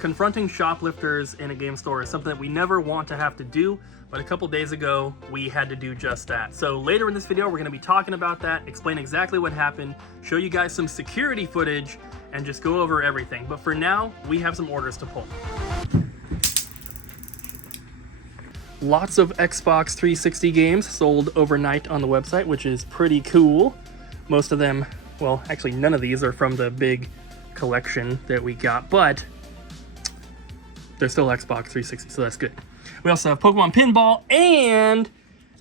Confronting shoplifters in a game store is something that we never want to have to do, but a couple days ago, we had to do just that. So later in this video, we're gonna be talking about that, explain exactly what happened, show you guys some security footage, and just go over everything. But for now, we have some orders to pull. Lots of Xbox 360 games sold overnight on the website, which is pretty cool. Most of them, well, actually none of these are from the big collection that we got, but they're still Xbox 360, so that's good. We also have Pokemon Pinball and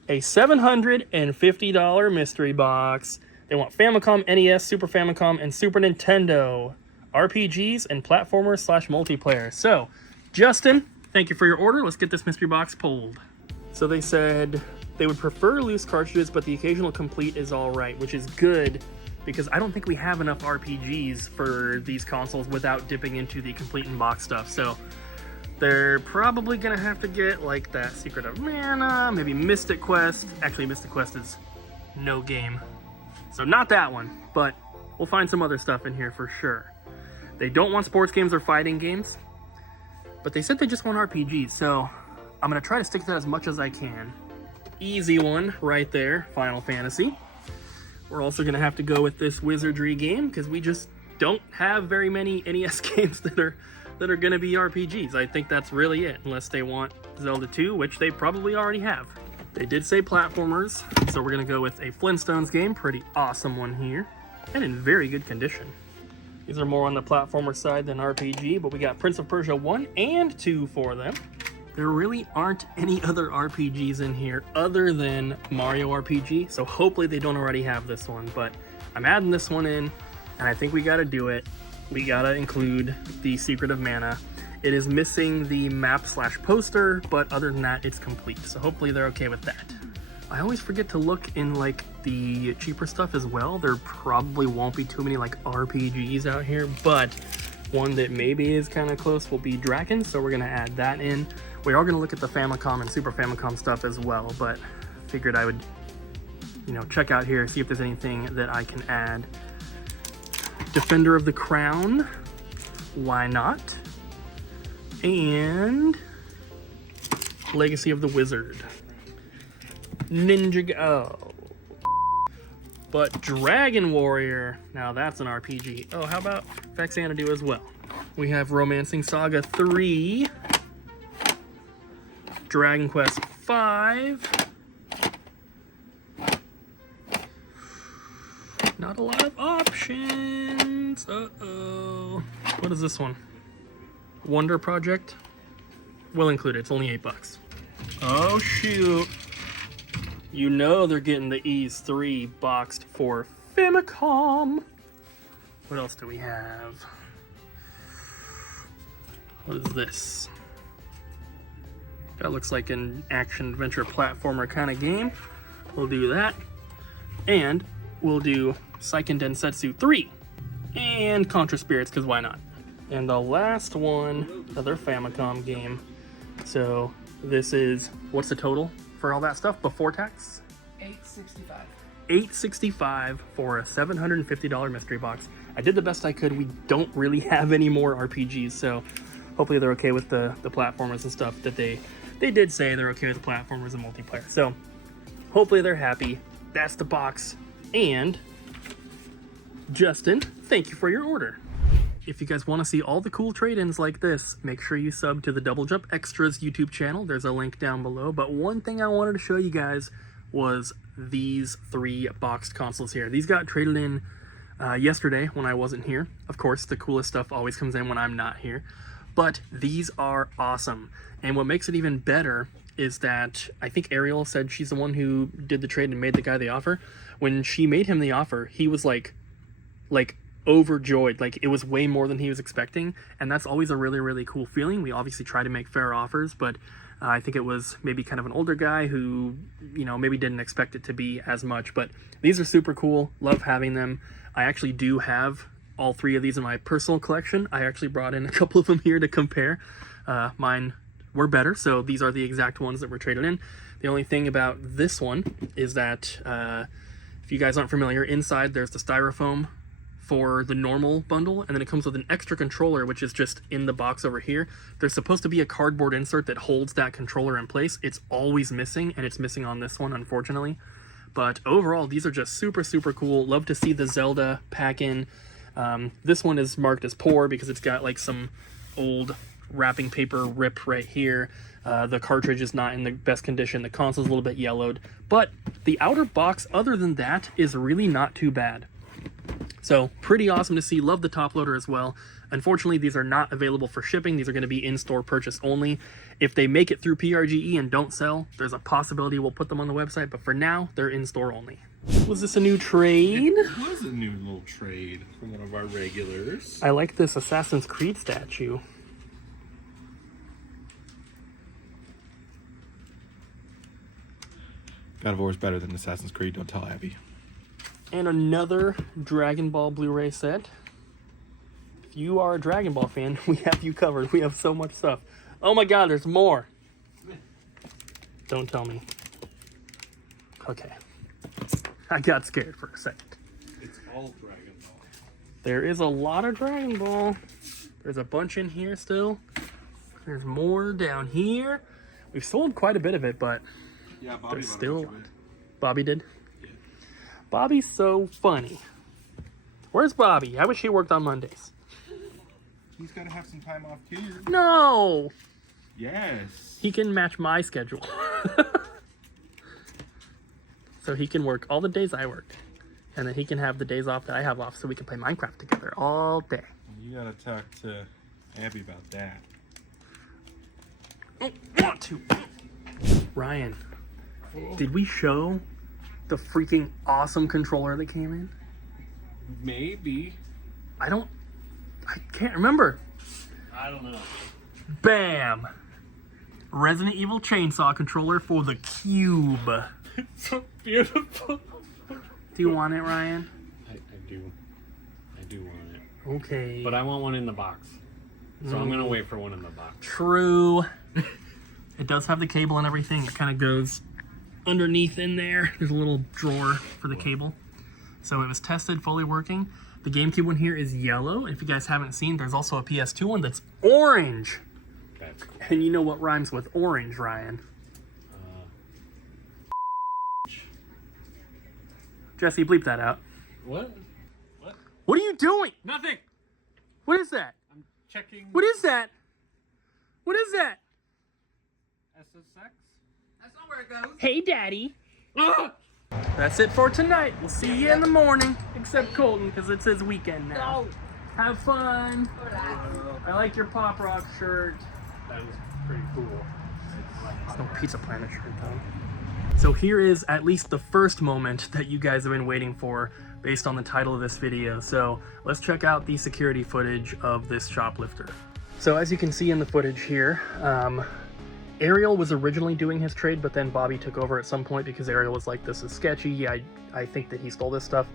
a $750 mystery box. They want Famicom, NES, Super Famicom, and Super Nintendo. RPGs and platformers / multiplayer. So, Justin, thank you for your order. Let's get this mystery box pulled. So they said they would prefer loose cartridges, but the occasional complete is all right, which is good because I don't think we have enough RPGs for these consoles without dipping into the complete in box stuff. So they're probably gonna have to get like that Secret of Mana, maybe Mystic Quest. Actually, Mystic Quest is no game, so not that one, but we'll find some other stuff in here for sure. They don't want sports games or fighting games, but they said they just want RPGs, so I'm gonna try to stick to that as much as I can. Easy one right there, Final Fantasy. We're also gonna have to go with this Wizardry game because we just don't have very many NES games that are gonna be RPGs. I think that's really it, unless they want Zelda 2, which they probably already have. They did say platformers, so we're gonna go with a Flintstones game, pretty awesome one here, and in very good condition. These are more on the platformer side than RPG, but we got Prince of Persia 1 and 2 for them. There really aren't any other RPGs in here other than Mario RPG, so hopefully they don't already have this one, but I'm adding this one in, and I think we gotta do it. We gotta include the Secret of Mana. It is missing the map / poster, but other than that, it's complete. So hopefully they're okay with that. I always forget to look in like the cheaper stuff as well. There probably won't be too many like RPGs out here, but one that maybe is kind of close will be Dragon. So we're gonna add that in. We are gonna look at the Famicom and Super Famicom stuff as well, but figured I would, check out here, see if there's anything that I can add. Defender of the Crown, why not? And Legacy of the Wizard. Ninja Go. But Dragon Warrior, now that's an RPG. Oh, how about Faxanadu as well? We have Romancing Saga 3, Dragon Quest 5. Not a lot of options. Uh-oh. What is this one? Wonder Project? We'll include it. It's only $8. Oh, shoot. You know they're getting the Ys 3 boxed for Famicom. What else do we have? What is this? That looks like an action-adventure platformer kind of game. We'll do that. And we'll do Seiken Densetsu 3 and Contra Spirits, because why not? And the last one, another Famicom game. So this is, what's the total for all that stuff before tax? $865. $865 for a $750 mystery box. I did the best I could. We don't really have any more RPGs, so hopefully they're okay with the platformers and stuff that they did say they're okay with the platformers and multiplayer. So hopefully they're happy. That's the box. And Justin, thank you for your order. If you guys want to see all the cool trade-ins like this, make sure you sub to the Double Jump Extras YouTube channel. There's a link down below. But one thing I wanted to show you guys was these 3 boxed consoles here. These got traded in yesterday when I wasn't here. Of course, the coolest stuff always comes in when I'm not here. But these are awesome. And what makes it even better is that I think Ariel said she's the one who did the trade and made the guy the offer. When she made him the offer, he was like overjoyed. Like, it was way more than he was expecting, and that's always a really, really cool feeling. We obviously try to make fair offers, but I think it was maybe kind of an older guy who, maybe didn't expect it to be as much. But these are super cool. Love having them. I actually do have all 3 of these in my personal collection. I actually brought in a couple of them here to compare. Mine were better, so these are the exact ones that were traded in. The only thing about this one is that if you guys aren't familiar, inside there's the styrofoam for the normal bundle, and then it comes with an extra controller, which is just in the box over here. There's supposed to be a cardboard insert that holds that controller in place. It's always missing, and it's missing on this one, unfortunately. But overall, these are just super, super cool. Love to see the Zelda pack in. This one is marked as poor because it's got like some old wrapping paper rip right here. The cartridge is not in the best condition. The console's a little bit yellowed. But the outer box, other than that, is really not too bad. So pretty awesome to see. Love the top loader as well. Unfortunately, these are not available for shipping. These are going to be in-store purchase only. If they make it through PRGE and don't sell, there's a possibility we'll put them on the website, but for now, they're in-store only. Was this a new trade? It was a new little trade from one of our regulars. I like this Assassin's Creed statue. God of War is better than Assassin's Creed, don't tell Abby. And another Dragon Ball Blu-ray set. If you are a Dragon Ball fan, we have you covered. We have so much stuff. Oh my god, there's more. Don't tell me. Okay. I got scared for a second. It's all Dragon Ball. There is a lot of Dragon Ball. There's a bunch in here still. There's more down here. We've sold quite a bit of it, but yeah, Bobby there's still... Bobby did? Yeah. Bobby's so funny. Where's Bobby? I wish he worked on Mondays. He's got to have some time off too. No! Yes. He can match my schedule. So he can work all the days I work. And then he can have the days off that I have off so we can play Minecraft together all day. You got to talk to Abby about that. I don't want to. Ryan, did we show the freaking awesome controller that came in? Maybe. I can't remember. I don't know. Bam! Resident Evil chainsaw controller for the Cube. It's so beautiful. Do you want it, Ryan? I do. I do want it. Okay. But I want one in the box. So I'm going to wait for one in the box. True. It does have the cable and everything. It kind of goes underneath in there. There's a little drawer for the cable. So it was tested, fully working. The GameCube one here is yellow. If you guys haven't seen, there's also a PS2 one that's orange. That's cool. And you know what rhymes with orange, Ryan? Jesse, bleep that out. What? What? What are you doing? Nothing! What is that? I'm checking What is that? What is that? SSX. That's not where it goes. Hey, Daddy. That's it for tonight. We'll see you in the morning. Except Colton, because it's his weekend now. Have fun. I like your Pop Rock shirt. That is pretty cool. It's no Pizza Planet shirt, though. So here is at least the first moment that you guys have been waiting for based on the title of this video. So let's check out the security footage of this shoplifter. So as you can see in the footage here, Ariel was originally doing his trade, but then Bobby took over at some point because Ariel was like, this is sketchy. I think that he stole this stuff.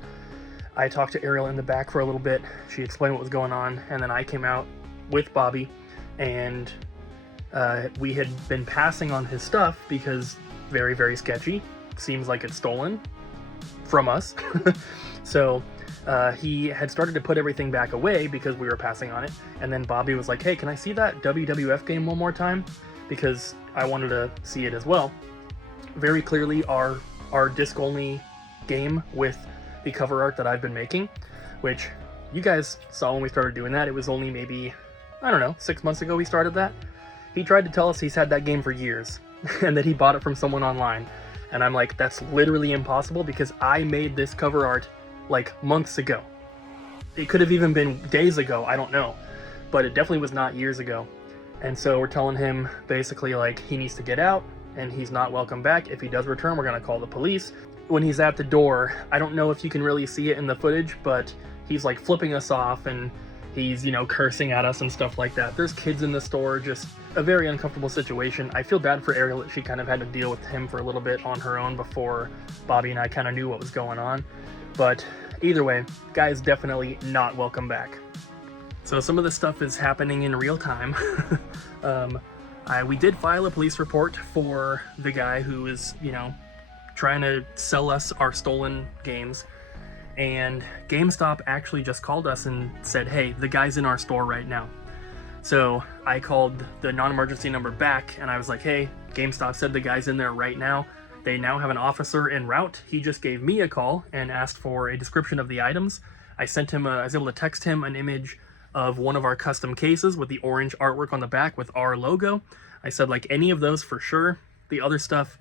I talked to Ariel in the back for a little bit. She explained what was going on, and then I came out with Bobby, and we had been passing on his stuff because very, very sketchy. Seems like it's stolen from us. So he had started to put everything back away because we were passing on it, and then Bobby was like, hey, can I see that WWF game one more time? Because I wanted to see it as well. Very clearly our disc-only game with the cover art that I've been making, which you guys saw when we started doing that. It was only maybe, I don't know, 6 months ago we started that. He tried to tell us he's had that game for years and that he bought it from someone online. And I'm like, that's literally impossible because I made this cover art like months ago. It could have even been days ago, I don't know. But it definitely was not years ago. And so we're telling him basically like he needs to get out and he's not welcome back. If he does return, we're gonna call the police. When he's at the door, I don't know if you can really see it in the footage, but he's like flipping us off and he's, you know, cursing at us and stuff like that. There's kids in the store, just a very uncomfortable situation. I feel bad for Ariel that she kind of had to deal with him for a little bit on her own before Bobby and I kind of knew what was going on. But either way, guy's definitely not welcome back. So some of this stuff is happening in real time. We did file a police report for the guy who is, you know, trying to sell us our stolen games. And GameStop actually just called us and said, hey, the guy's in our store right now. So I called the non-emergency number back and I was like, hey, GameStop said the guy's in there right now. They now have an officer en route. He just gave me a call and asked for a description of the items. I sent him, I was able to text him an image of one of our custom cases with the orange artwork on the back with our logo. I said, like, any of those for sure. The other stuff,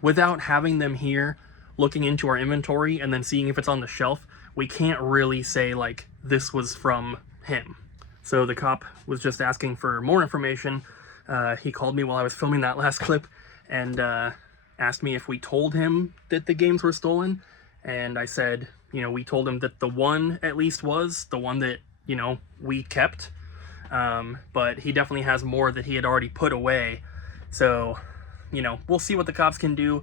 without having them here, looking into our inventory and then seeing if it's on the shelf, we can't really say, like, this was from him. So the cop was just asking for more information. He called me while I was filming that last clip and asked me if we told him that the games were stolen. And I said, you know, we told him that the one at least was the one that, you know, we kept. But he definitely has more that he had already put away. So, you know, we'll see what the cops can do.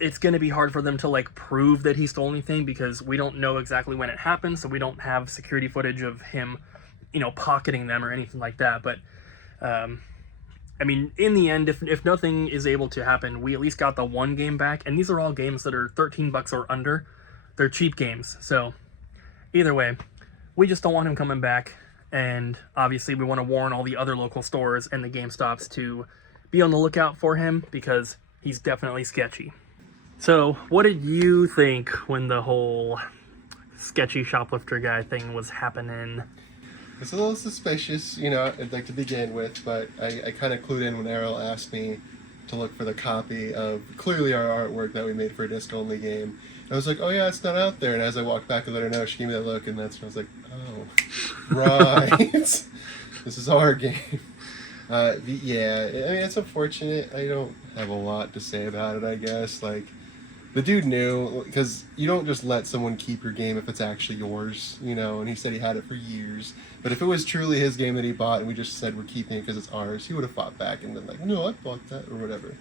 It's going to be hard for them to, like, prove that he stole anything because we don't know exactly when it happened. So we don't have security footage of him, you know, pocketing them or anything like that. But, I mean, in the end, if nothing is able to happen, we at least got the one game back. And these are all games that are $13 or under. They're cheap games. So either way, we just don't want him coming back. And obviously we want to warn all the other local stores and the GameStops to be on the lookout for him because he's definitely sketchy. So what did you think when the whole sketchy shoplifter guy thing was happening? It's a little suspicious, you know, like to begin with, but I kind of clued in when Errol asked me to look for the copy of clearly our artwork that we made for a disc-only game. And I was like, oh yeah, it's not out there. And as I walked back to let her know, she gave me that look, and that's when I was like, oh, right. This is our game. Yeah, I mean, it's unfortunate. I don't have a lot to say about it, I guess. Like, the dude knew, because you don't just let someone keep your game if it's actually yours, you know, and he said he had it for years. But if it was truly his game that he bought and we just said we're keeping it because it's ours, he would have fought back and been like, no, I bought that, or whatever.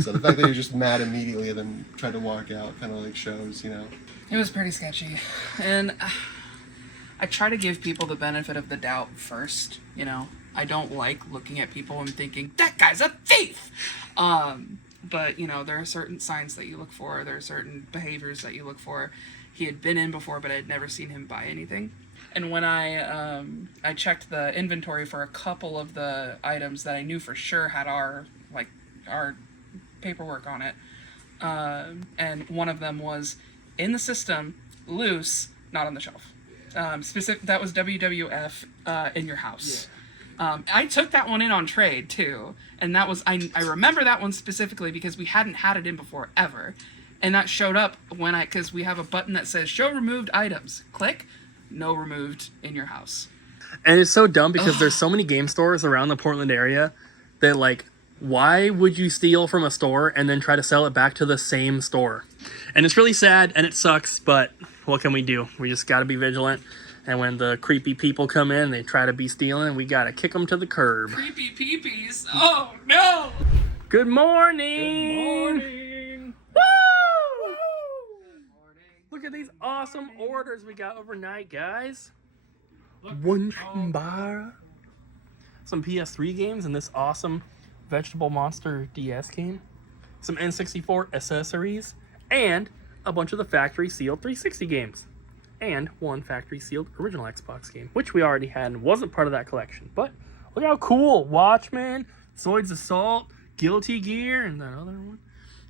So the fact that he was just mad immediately and then tried to walk out kind of like shows, you know. It was pretty sketchy. And I try to give people the benefit of the doubt first, you know. I don't like looking at people and thinking, that guy's a thief! But, you know, there are certain signs that you look for. There are certain behaviors that you look for. He had been in before, but I had never seen him buy anything. And when I checked the inventory for a couple of the items that I knew for sure had our paperwork on it, and one of them was in the system, loose, not on the shelf. That was WWF in your house. Yeah. I took that one in on trade too, and that was I remember that one specifically because we hadn't had it in before ever, and that showed up because we have a button that says show removed items. Click, no removed in your house. And it's so dumb because there's so many game stores around the Portland area that, like, why would you steal from a store and then try to sell it back to the same store? And it's really sad and it sucks, but what can we do? We just got to be vigilant. And when the creepy people come in, they try to be stealing, we got to kick them to the curb. Creepy peepees. Oh, no! Good morning! Good morning! Woo! Good morning. Look at these awesome orders we got overnight, guys. One bar. Some PS3 games and this awesome Vegetable Monster DS game. Some N64 accessories. And a bunch of the factory sealed 360 games. And one factory sealed original Xbox game, which we already had and wasn't part of that collection. But look how cool. Watchmen, Zoid's Assault, Guilty Gear, and that other one.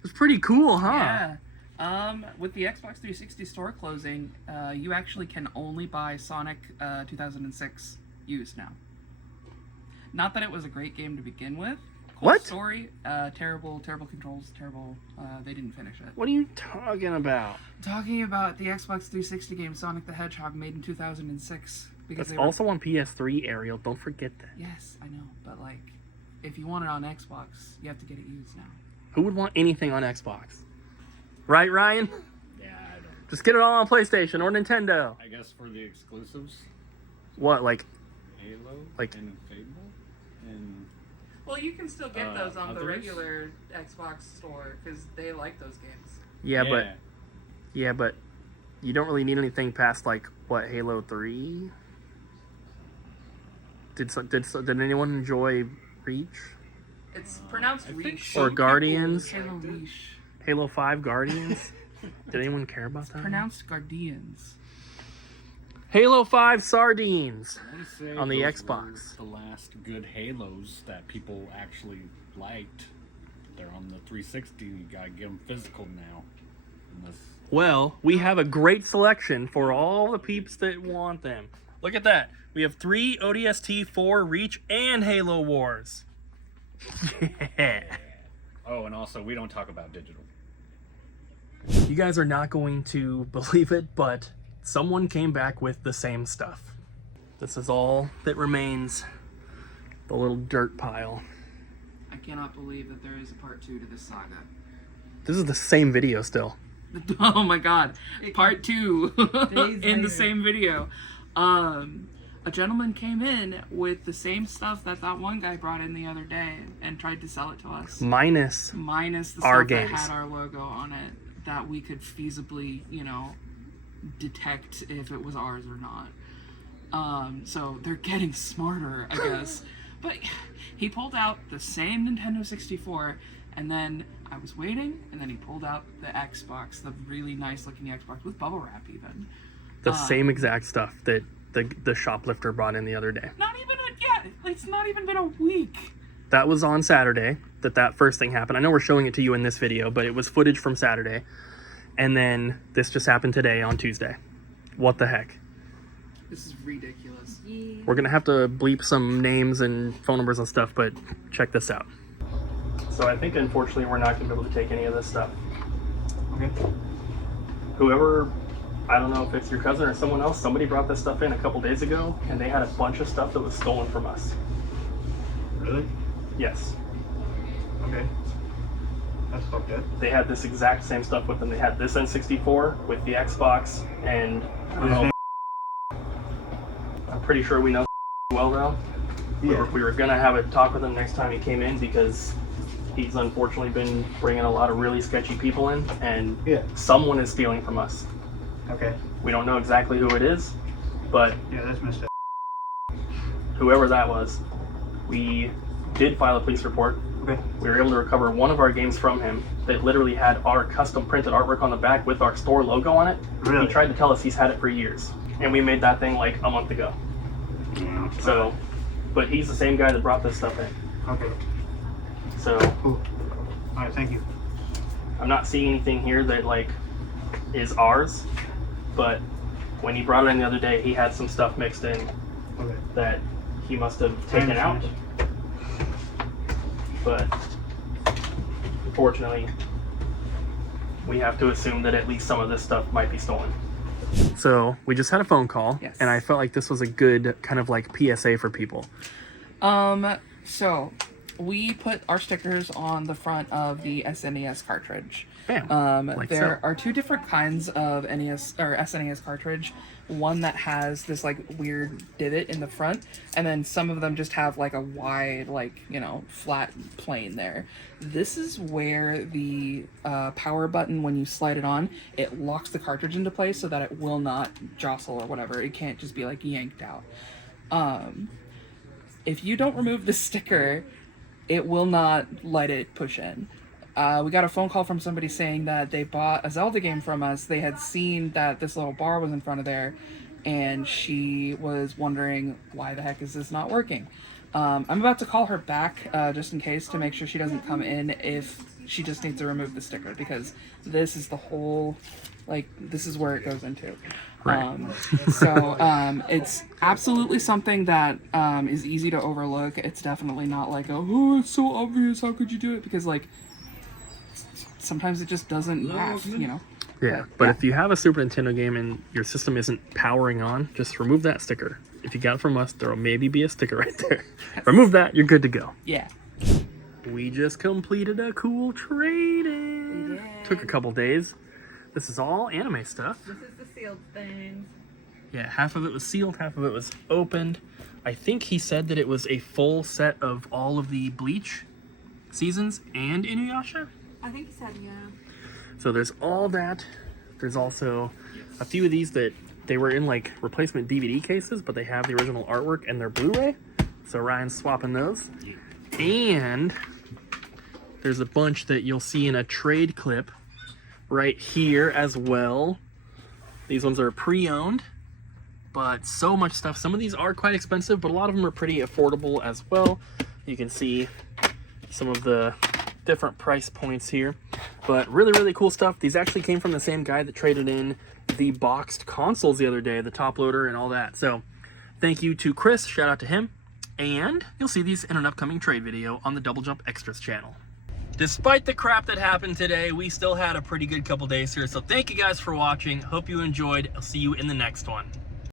It's pretty cool, huh? Yeah. With the Xbox 360 store closing, you actually can only buy Sonic 2006 used now. Not that it was a great game to begin with. Cool What? Story, terrible controls, terrible. They didn't finish it. What are you talking about? I'm talking about the Xbox 360 game Sonic the Hedgehog made in 2006. Because That's also on PS3, Ariel. Don't forget that. Yes, I know, but like, if you want it on Xbox, you have to get it used now. Who would want anything on Xbox? Right, Ryan? Yeah, I don't. Just get it all on PlayStation or Nintendo. I guess for the exclusives, What, like... Halo, Like- and Fable, and Well, you can still get those on the others? regular Xbox store because they like those games. Yeah, but you don't really need anything past, like, what, Halo 3? Did anyone enjoy Reach? It's pronounced I think Reach. so. Or Guardians? Halo Reach. Halo 5 Guardians? Did anyone care about that? Pronounced Guardians. Halo 5 Sardines I wanna say on the those Xbox. were the last good Halos that people actually liked. They're on the 360. You gotta get them physical now. Unless Well, we have a great selection for all the peeps that want them. Look at that. We have 3 ODST, 4 Reach, and Halo Wars. Yeah. Oh, and also we don't talk about digital. You guys are not going to believe it, but someone came back with the same stuff. This is all that remains. The little dirt pile. I cannot believe that there is a part 2 to this saga. This is the same video still. Oh my god. Part 2 in later. the same video. A gentleman came in with the same stuff that one guy brought in the other day and tried to sell it to us. Minus Minus the our stuff games. that had our logo on it that we could feasibly, detect if it was ours or not. So they're getting smarter, I guess. But he pulled out the same Nintendo 64, and then I was waiting, and then he pulled out the Xbox, the really nice looking Xbox with bubble wrap even. the same exact stuff that the shoplifter brought in the other day. Not even yet. It's not even been a week. That was on Saturday that first thing happened. I know we're showing it to you in this video, but it was footage from Saturday. And then this just happened today on Tuesday. What the heck? This is ridiculous. We're gonna have to bleep some names and phone numbers and stuff, but check this out. So I think unfortunately we're not gonna be able to take any of this stuff. Okay. Whoever, I don't know if it's your cousin or someone else, somebody brought this stuff in a couple days ago and they had a bunch of stuff that was stolen from us. Really? Yes. Okay. That's fucked up. They had this exact same stuff with them. They had this N64 with the Xbox, and I'm pretty sure we know well though. Yeah. We were gonna have a talk with him next time he came in because he's unfortunately been bringing a lot of really sketchy people in, and Yeah. someone is stealing from us. Okay. We don't know exactly who it is, but Yeah, that's messed up. whoever that was, we did file a police report. Okay. We were able to recover one of our games from him that literally had our custom printed artwork on the back with our store logo on it. Really? He tried to tell us he's had it for years, and we made that thing like a month ago. Yeah. So, but he's the same guy that brought this stuff in. Okay. So Cool. All right. Thank you. I'm not seeing anything here that like is ours, but when he brought it in the other day, he had some stuff mixed in Okay. that he must have taken out. understand. But unfortunately, we have to assume that at least some of this stuff might be stolen. So we just had a phone call, Yes. and I felt like this was a good kind of like PSA for people. So we put our stickers on the front of the SNES cartridge. Bam. Like There so. are two different kinds of NES or SNES cartridge. One that has this like weird divot in the front, and then some of them just have like a wide, like, flat plane there. This is where the power button, when you slide it on, it locks the cartridge into place so that it will not jostle or whatever. It can't just be like yanked out. If you don't remove the sticker, it will not let it push in. We got a phone call from somebody saying that they bought a Zelda game from us. They had seen that this little bar was in front of there, and she was wondering, why the heck is this not working? I'm about to call her back just in case to make sure she doesn't come in if she just needs to remove the sticker, because this is the whole, this is where it goes into. Right. It's absolutely something that is easy to overlook. It's definitely not like, oh, it's so obvious, how could you do it? Because, sometimes it just doesn't match, Yeah, but if you have a Super Nintendo game and your system isn't powering on, just remove that sticker. If you got it from us, there'll maybe be a sticker right there. Remove that, you're good to go. Yeah. We just completed a cool trade-in. Took a couple days. This is all anime stuff. This is the sealed thing. Yeah, half of it was sealed, half of it was opened. I think he said that it was a full set of all of the Bleach seasons and Inuyasha. I think he said, yeah. So there's all that. There's also a few of these that they were in like replacement DVD cases, but they have the original artwork and their Blu-ray. So Ryan's swapping those. And there's a bunch that you'll see in a trade clip right here as well. These ones are pre-owned, but so much stuff. Some of these are quite expensive, but a lot of them are pretty affordable as well. You can see some of the different price points here, but really, really cool stuff. These actually came from the same guy that traded in the boxed consoles the other day, the top loader and all that. So thank you to Chris, shout out to him, and you'll see these in an upcoming trade video on the Double Jump Extras channel. Despite the crap that happened today, we still had a pretty good couple days here, so thank you guys for watching. Hope you enjoyed. I'll see you in the next one.